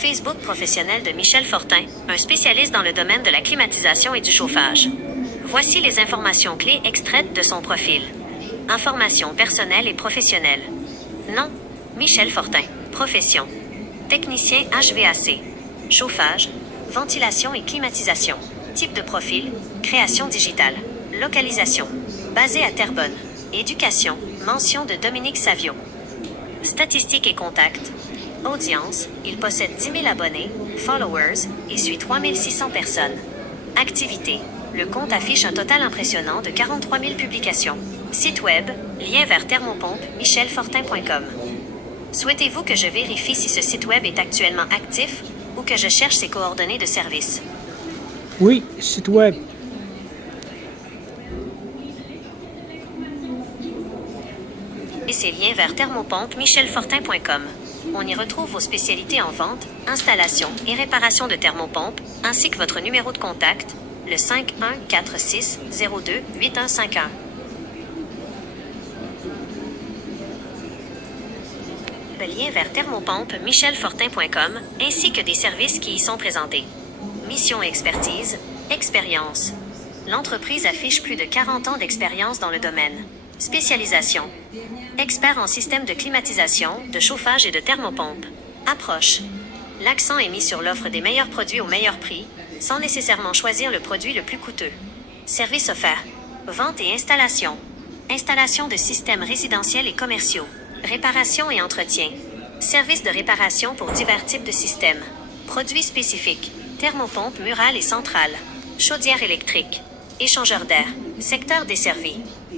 Facebook professionnel de Michel Fortin, un spécialiste dans le domaine de la climatisation et du chauffage. Voici les informations clés extraites de son profil. Informations personnelles et professionnelles. Nom: Michel Fortin. Profession: technicien HVAC. Chauffage, ventilation et climatisation. Type de profil: création digitale. Localisation: basé à Terrebonne. Éducation: mention de Dominique Savio. Statistiques et contacts. Audience: il possède 10 000 abonnés, followers, et suit 3600 personnes. Activité: le compte affiche un total impressionnant de 43 000 publications. Site web: lien vers thermopompe michelfortin.com. Souhaitez-vous que je vérifie si ce site web est actuellement actif ou que je cherche ses coordonnées de service? Oui, site web. Et ses liens vers thermopompe michelfortin.com. On y retrouve vos spécialités en vente, installation et réparation de thermopompes, ainsi que votre numéro de contact, le 5146028151. Le lien vers thermopompe michelfortin.com, ainsi que des services qui y sont présentés. Mission et expertise, expérience. L'entreprise affiche plus de 40 ans d'expérience dans le domaine. Spécialisation: expert en système de climatisation, de chauffage et de thermopompe. Approche: l'accent est mis sur l'offre des meilleurs produits au meilleur prix, sans nécessairement choisir le produit le plus coûteux. Service offert: vente et installation. Installation de systèmes résidentiels et commerciaux. Réparation et entretien. Service de réparation pour divers types de systèmes. Produits spécifiques: thermopompe murale et centrale. Chaudière électrique. Échangeur d'air. Secteur desservi: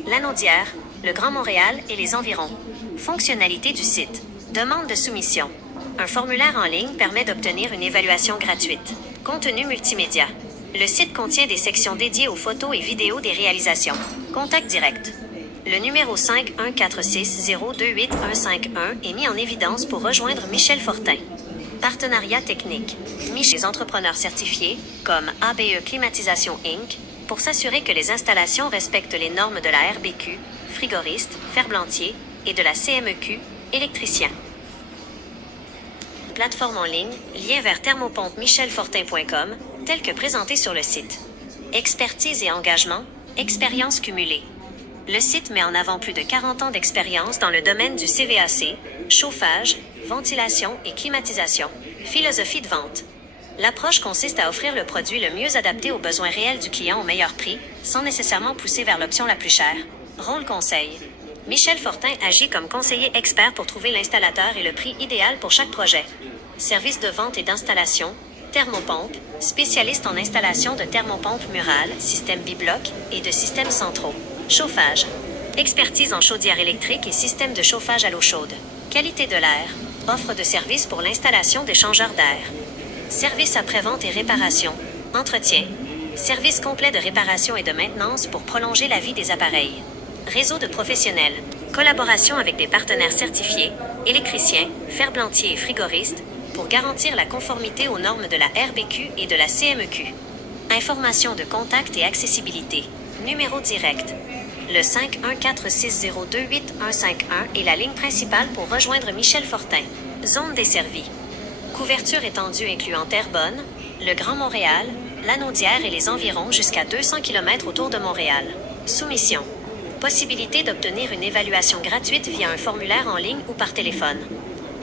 Lanaudière, le Grand Montréal et les environs. Fonctionnalité du site: demande de soumission. Un formulaire en ligne permet d'obtenir une évaluation gratuite. Contenu multimédia. Le site contient des sections dédiées aux photos et vidéos des réalisations. Contact direct. Le numéro 5146028151 est mis en évidence pour rejoindre Michel Fortin. Partenariat technique. Des entrepreneurs certifiés, comme ABE Climatisation Inc., pour s'assurer que les installations respectent les normes de la RBQ, frigoriste, ferblantier, et de la CMEQ, électricien. Plateforme en ligne, lien vers thermopompe michelfortin.com, tel que présenté sur le site. Expertise et engagement, expérience cumulée. Le site met en avant plus de 40 ans d'expérience dans le domaine du CVAC, chauffage, ventilation et climatisation. Philosophie de vente. L'approche consiste à offrir le produit le mieux adapté aux besoins réels du client au meilleur prix, sans nécessairement pousser vers l'option la plus chère. Rôle conseil. Michel Fortin agit comme conseiller expert pour trouver l'installateur et le prix idéal pour chaque projet. Service de vente et d'installation, thermopompe, spécialiste en installation de thermopompes murales, systèmes bibloc et de systèmes centraux. Chauffage. Expertise en chaudière électrique et système de chauffage à l'eau chaude. Qualité de l'air. Offre de services pour l'installation d'échangeurs d'air. Service après-vente et réparation. Entretien. Service complet de réparation et de maintenance pour prolonger la vie des appareils. Réseau de professionnels. Collaboration avec des partenaires certifiés, électriciens, ferblantiers et frigoristes, pour garantir la conformité aux normes de la RBQ et de la CMEQ. Informations de contact et accessibilité. Numéro direct: le 5146028151 est la ligne principale pour rejoindre Michel Fortin. Zone desservie. Couverture étendue incluant Terrebonne, le Grand Montréal, Lanaudière et les environs jusqu'à 200 km autour de Montréal. Soumission. Possibilité d'obtenir une évaluation gratuite via un formulaire en ligne ou par téléphone.